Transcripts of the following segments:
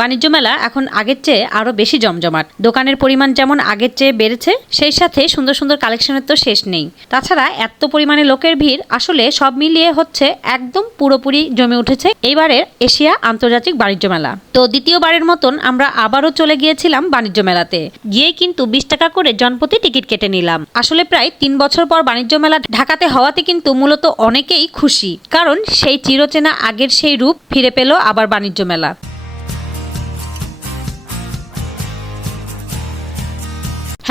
বাণিজ্য মেলা এখন আগের চেয়ে আরও বেশি জমজমাট। দোকানের পরিমাণ যেমন আগের চেয়ে বেড়েছে, সেই সাথে সুন্দর সুন্দর কালেকশনের তো শেষ নেই। তাছাড়া এত পরিমাণে লোকের ভিড় আসলে সব মিলিয়ে হচ্ছে একদম পুরোপুরি জমে উঠেছে এইবারের এশিয়া আন্তর্জাতিক বাণিজ্য মেলা। তো দ্বিতীয়বারের মতন আমরা আবারও চলে গিয়েছিলাম বাণিজ্য মেলাতে। গিয়ে কিন্তু বিশ টাকা করে জনপ্রতি টিকিট কেটে নিলাম। আসলে প্রায় তিন বছর পর বাণিজ্য মেলা ঢাকাতে হওয়াতে কিন্তু মূলত অনেকেই খুশি, কারণ সেই চিরচেনা আগের সেই রূপ ফিরে পেল আবার বাণিজ্য মেলা।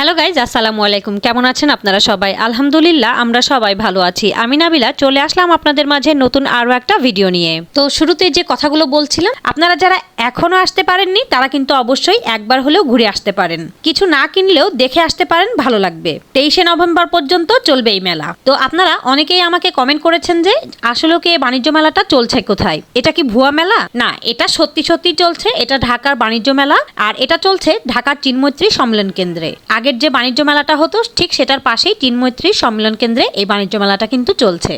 হ্যালো গাইজ আসসালামু আলাইকুম। কেমন আছেন আপনারা সবাই? আলহামদুলিল্লাহ, আমরা সবাই ভালো আছি। আমি নাবিলা, চলে আসলাম আপনাদের মাঝে নতুন আরও একটা ভিডিও নিয়ে। তো শুরুতে যে কথাগুলো বলছিলাম, আপনারা যারা এখনও আসতে পারেননি, তারা কিন্তু অবশ্যই একবার হলেও ঘুরে আসতে পারেন। কিছু না কিনলেও দেখে আসতে পারেন, ভালো লাগবে। তেইশে নভেম্বর পর্যন্ত চলবে এই মেলা। তো আপনারা অনেকেই আমাকে কমেন্ট করেছেন যে আসলে কি বাণিজ্য মেলাটা চলছে কোথায়? এটা কি ভুয়া মেলা? না, এটা সত্যি সত্যি চলছে। এটা ঢাকার বাণিজ্য মেলা, আর এটা চলছে ঢাকার চিন্মৈত্রী সম্মেলন কেন্দ্রে। আগের যে বাণিজ্য মেলাটা হতো, ঠিক সেটার পাশেই তিনমৈত্রী সম্মেলন কেন্দ্রে এই বাণিজ্য মেলাটা কিন্তু চলছে।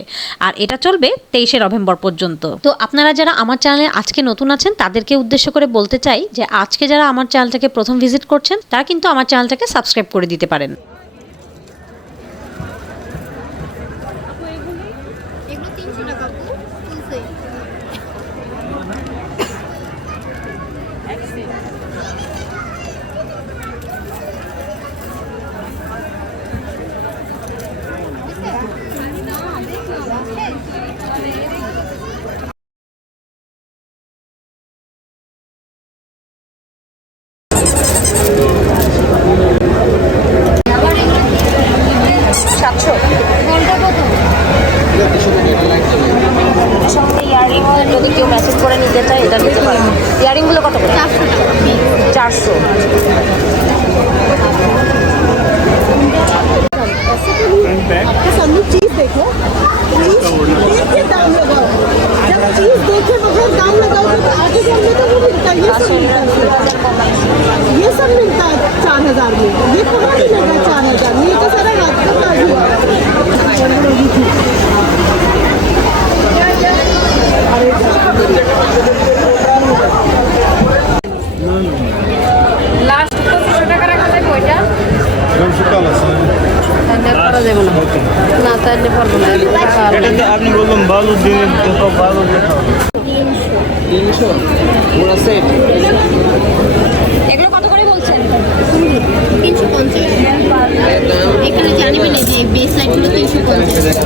আর এটা চলবে তেইশে নভেম্বর পর্যন্ত। তো আপনারা যারা আমার চ্যানেলে আজকে নতুন আছেন, তাদেরকে উদ্দেশ্য করে বলতে চাই যে, আজকে যারা আমার চ্যানেলটাকে প্রথম ভিজিট করছেন, তারা কিন্তু আমার চ্যানেলটাকে সাবস্ক্রাইব করে দিতে পারেন। না। না তাহলে পারব না আপনি বললাম বালু দিনের দেখাও তিনশো? এগুলো কত করে বলছেন? তিনশো পঞ্চাশ। এখানে জানিবে না যে বেস লাইটগুলো তিনশো পঞ্চাশ।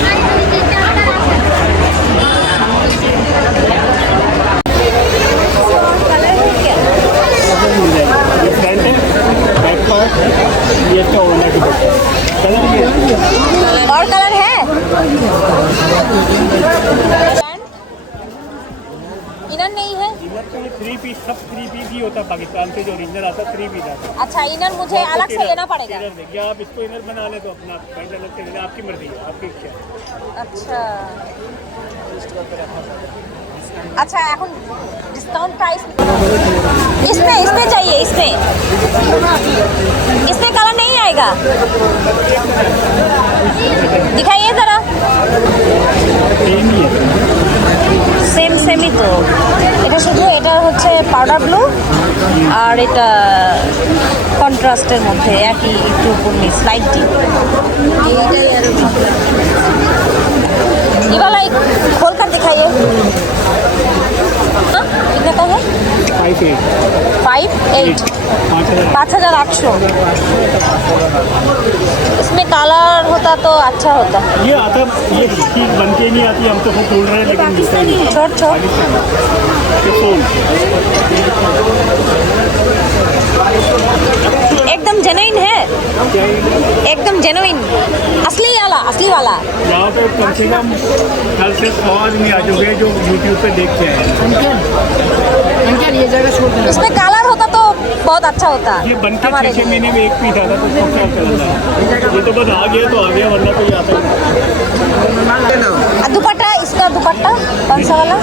ये पड़ेगा टेलर देखिए आप इसको इनर बना ले तो अपना पैंट अलग से लेना आपकी मर्जी है आपकी इच्छा है अच्छा अच्छा এখন डिस्काउंट प्राइस इसमें इसमें चाहिए इसमें इसमें कलर नहीं आएगा दिखाइए जरा सेम ही है সেম সেমই তো এটা শুধু এটা হচ্ছে পাউডার ব্লু আর এটা কন্ট্রাস্টের মধ্যে একই একটু উপর স্লাইটটি লাইট ডিপ এবার দেখাইয়ে फाइव एट पाँच हज़ार। आठ सौ इसमें कलर होता तो अच्छा होता। ये आता ये चीज़ बन के नहीं आती हम तो वो बोल रहे हैं लेकिन छोट छोट एकदम जेनुइन है। एकदम जेनुइन असली वाला असली वाला। यहाँ पे कम से कम कल से सौ आदमी आ चुके हैं जो यूट्यूब पे देख के आए हैं। इसमें कलर होता तो बहुत अच्छा होता। ये बन हमारे छः महीने में एक पीस आता तो क्या चलता ये तो बस आ गया तो आ गया वरना कोई आता ही नहीं। दुपट्टा इसका दुपट्टा कौन सा वाला?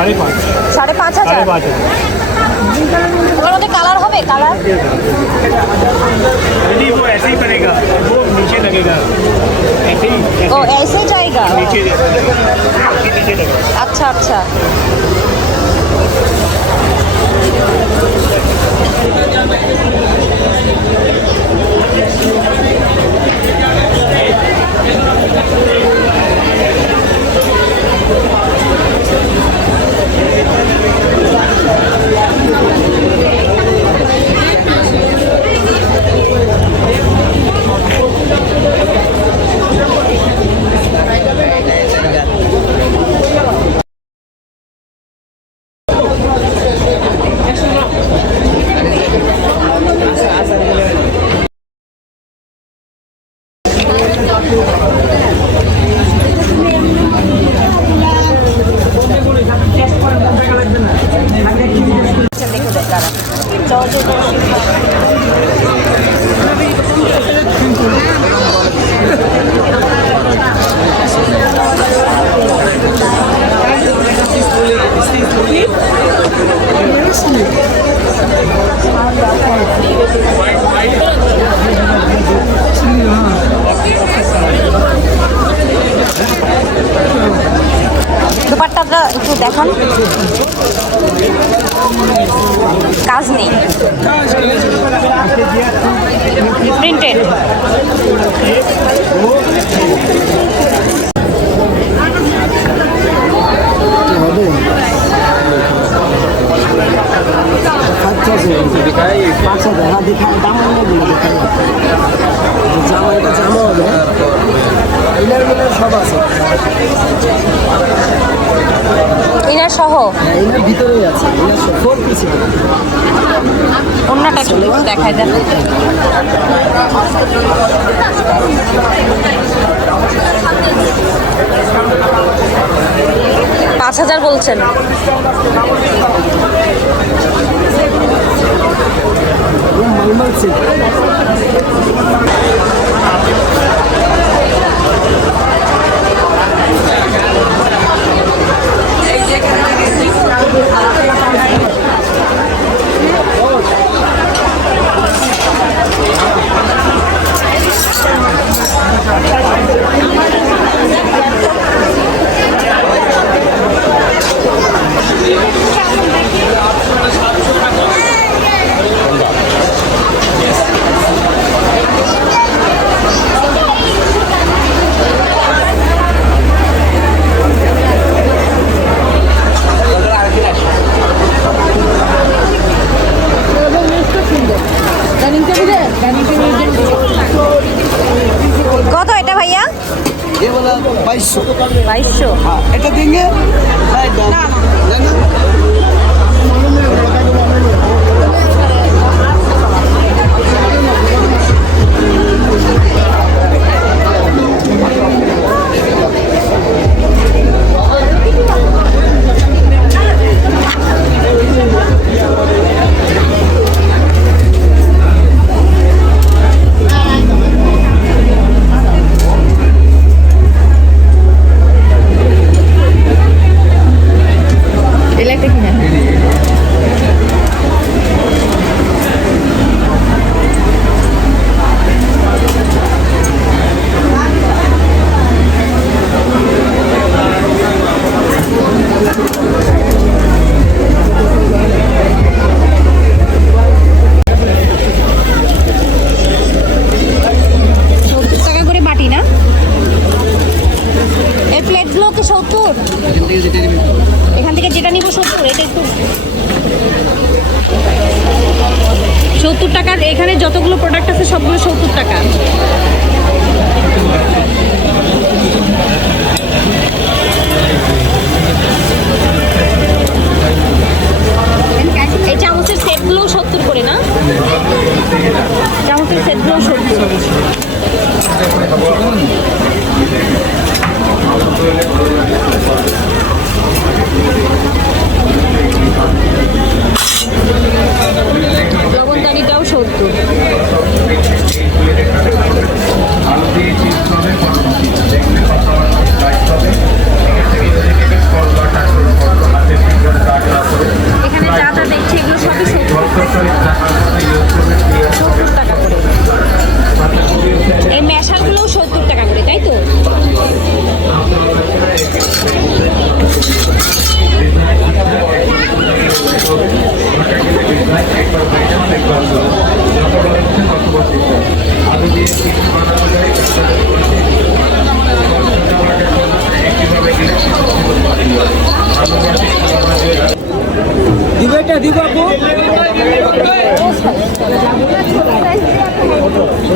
साढ़े पाँच সাড়ে পাঁচ साढ़े হাজার पाँच ওর মধ্যে কালার হবে কালার नहीं वो ऐसे ही करेगा वो नीचे लगेगा ऐसे ही ও ऐसे ऐसे जाएगा नीचे नीचे लगेगा আচ্ছা আচ্ছা দুপাট্টাটা একটু দেখান। কাজ নেই। প্রিন্টেড হাজার হ্যাঁ দেখায় দাম অন্যগুলো দেখায় জামা এটা জামা হবে ইনার সহ? ইনার ভিতরেই আছে ইনার সব ফোর পিস অন্যটা একটু দেখায় দেন পাঁচ হাজার বলছেন সিল্ক কত এটা ভাইয়া বাইশশো। বাইশশো? হ্যাঁ এটা দেंगे সত্তর টাকার, এখানে যতগুলো প্রোডাক্ট আছে সবগুলো সত্তর টাকা। সেটগুলোও সত্তর করে, না? সেটগুলো সত্তর। লবণকারিটাও সত্তর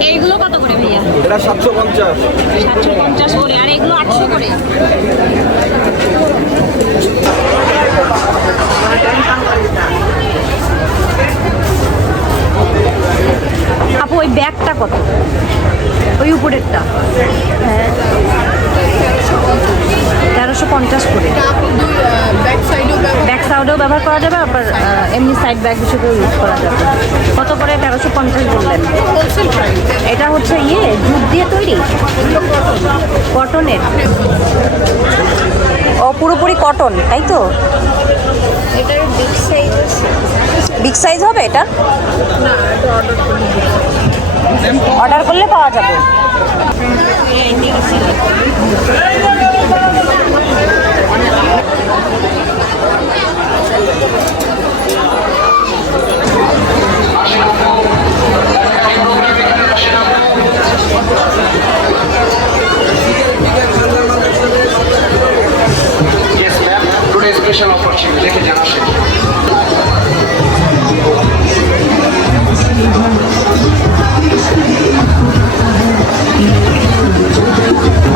এইগুলো কত করে ভাইয়া? এটা সাতশো পঞ্চাশ। সাতশো পঞ্চাশ করে আর এগুলো আটশো করে? আপু ওই ব্যাগটা কত? ওই উপরেরটা? হ্যাঁ তেরোশো পঞ্চাশ করে। ব্যাক সাইডেও ব্যবহার করা যাবে আবার এমনি সাইড ব্যাগ হিসেবেও ইউজ করা যাবে। কত করে? তেরোশো পঞ্চাশ বললেন। এটা হচ্ছে ইয়ে জুট দিয়ে তৈরি? কটনের ও পুরোপুরি কটন তাই তো? এটার বিগ সাইজ বিগ সাইজ হবে এটা? অর্ডার করলে পাওয়া যাবে। special opportunity রেখে জানা শেখ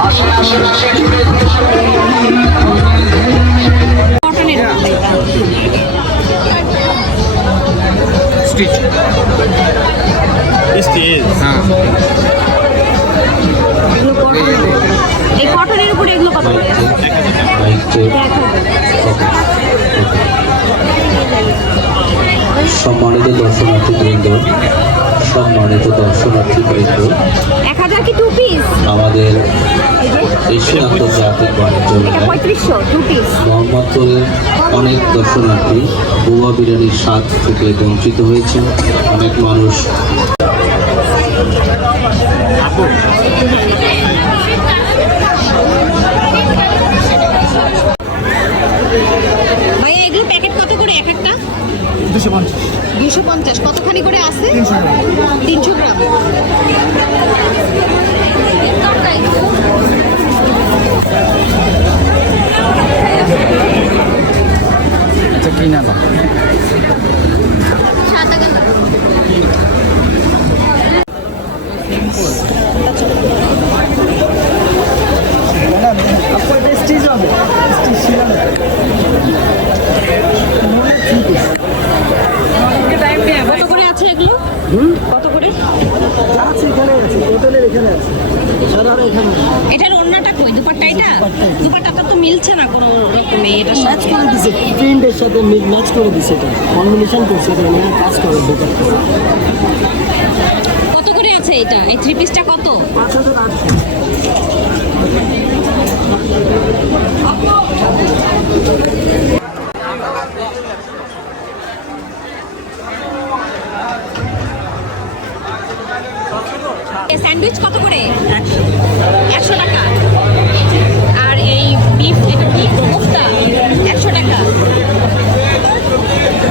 আশেপাশে স্টিচ স্টিচ হ্যাঁ। এই কটনের উপরে এগুলো কত করে? এক সম্মানিত দর্শনার্থীবৃন্দ সম্মানিত দর্শনার্থীবৃন্দ এক হাজার কি টু পিস আমাদের এশিয়া আন্তর্জাতিক বাণিজ্য মোহাম্মদপুরের অনেক দর্শনার্থী বুয়া বিরিয়ানির স্বাদ থেকে বঞ্চিত হয়েছে অনেক মানুষ এক একটা দুশো পঞ্চাশ। কতখানি করে আছে? তিনশো গ্রাম। সাদা কালার কত করে আছে এগুলো কত করে এটার অন্যটা কই দুপাট্টা এটা দুপাট্টাটা তো মিলছে না কোনো রকমে এটা ম্যাচ করে দিছে প্রিন্টের সাথে ম্যাচ করে দিছে এটা। কম্বিনেশন করছে এটা নিয়ে কাজ করে দোকান কত করে আছে এটা? এই থ্রি পিসটা কত? স্যান্ডউইচ কত করে? একশো। টাকা। আর এই বিফ এটা কোফতা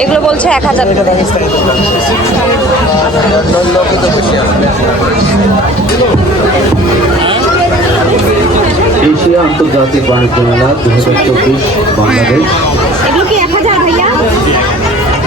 এগুলো বলছে এক হাজার আসবে এশিয়া আন্তর্জাতিক বাণিজ্য মেলা দু হাজার চব্বিশ বাংলাদেশ। এগুলো কি এক হাজার ভাইয়া?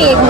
me.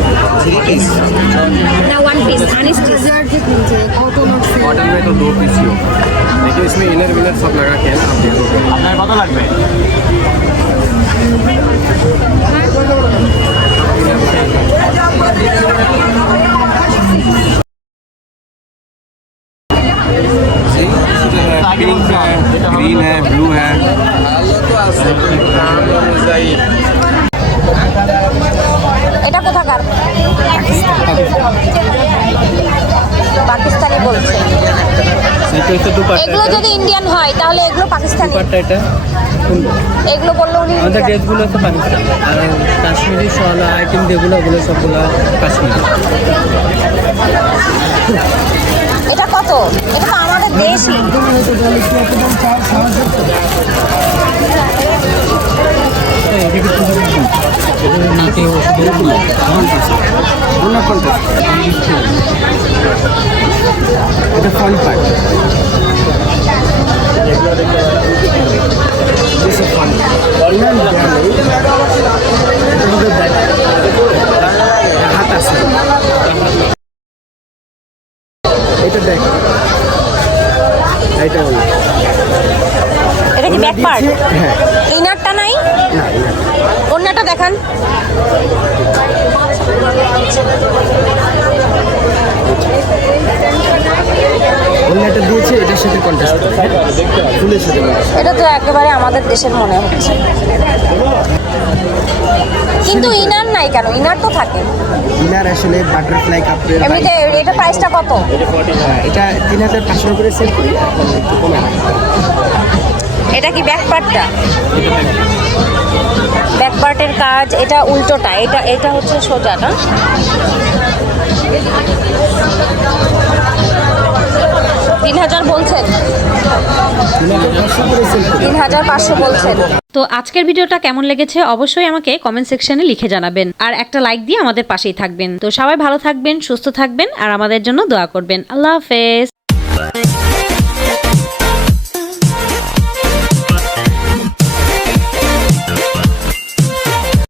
থ্রি পিস না ওয়ান পিস আনস্টিচ कॉटन में तो दो पीस ही होगा लेकिन इसमें इनर विनर सब लगा के है ना आप देखोगे আপনার কত লাগবে पिंक है ग्रीन है ब्लू है এগুলো যদি ইন্ডিয়ান হয় তাহলে এগুলো পাকিস্তানি। এটা। এগুলো বলল উনি আমাদের ড্রেসগুলো হচ্ছে পাকিস্তান। আর কাশ্মীরি সল আইটেম যেগুলো ওগুলো সবগুলো কাশ্মীরি। এটা কত? এটা তো আমাদের দেশই। এটা ফ্রন্ট পার্ট হাত আছে এটা দেখ এটা হলো এটা কি ব্যাক পার্ট হ্যাঁ ইনারটা নাই অন্যটা দেখান অন্যটা দিয়েছে এটার সাথে কন্ট্রাস্ট ফুলের সাথে contrast। এটা তো একেবারে আমাদের দেশের মনে হচ্ছে। কিন্তু ইনার নাই কেন? ইনার তো থাকে। ইনার আসলে বাটারফ্লাই কাপড়ের এমনিতে এটা প্রাইসটা কত? এটা তিন হাজার পাঁচশো করে সেল করি এটা কি ব্যাক পার্টটা ব্যাক পার্টের কাজ এটা উল্টোটা এটা এটা হচ্ছে সোজা না? তিন হাজার বলছেন। তিন হাজার পাঁচশো বলছেন। তো আজকের ভিডিওটা কেমন লেগেছে অবশ্যই আমাকে কমেন্ট সেকশনে লিখে জানাবেন। আর একটা লাইক দিয়ে আমাদের পাশেই থাকবেন। তো সবাই ভালো থাকবেন, সুস্থ থাকবেন, আর আমাদের জন্য দোয়া করবেন। আল্লাহ হাফেজ।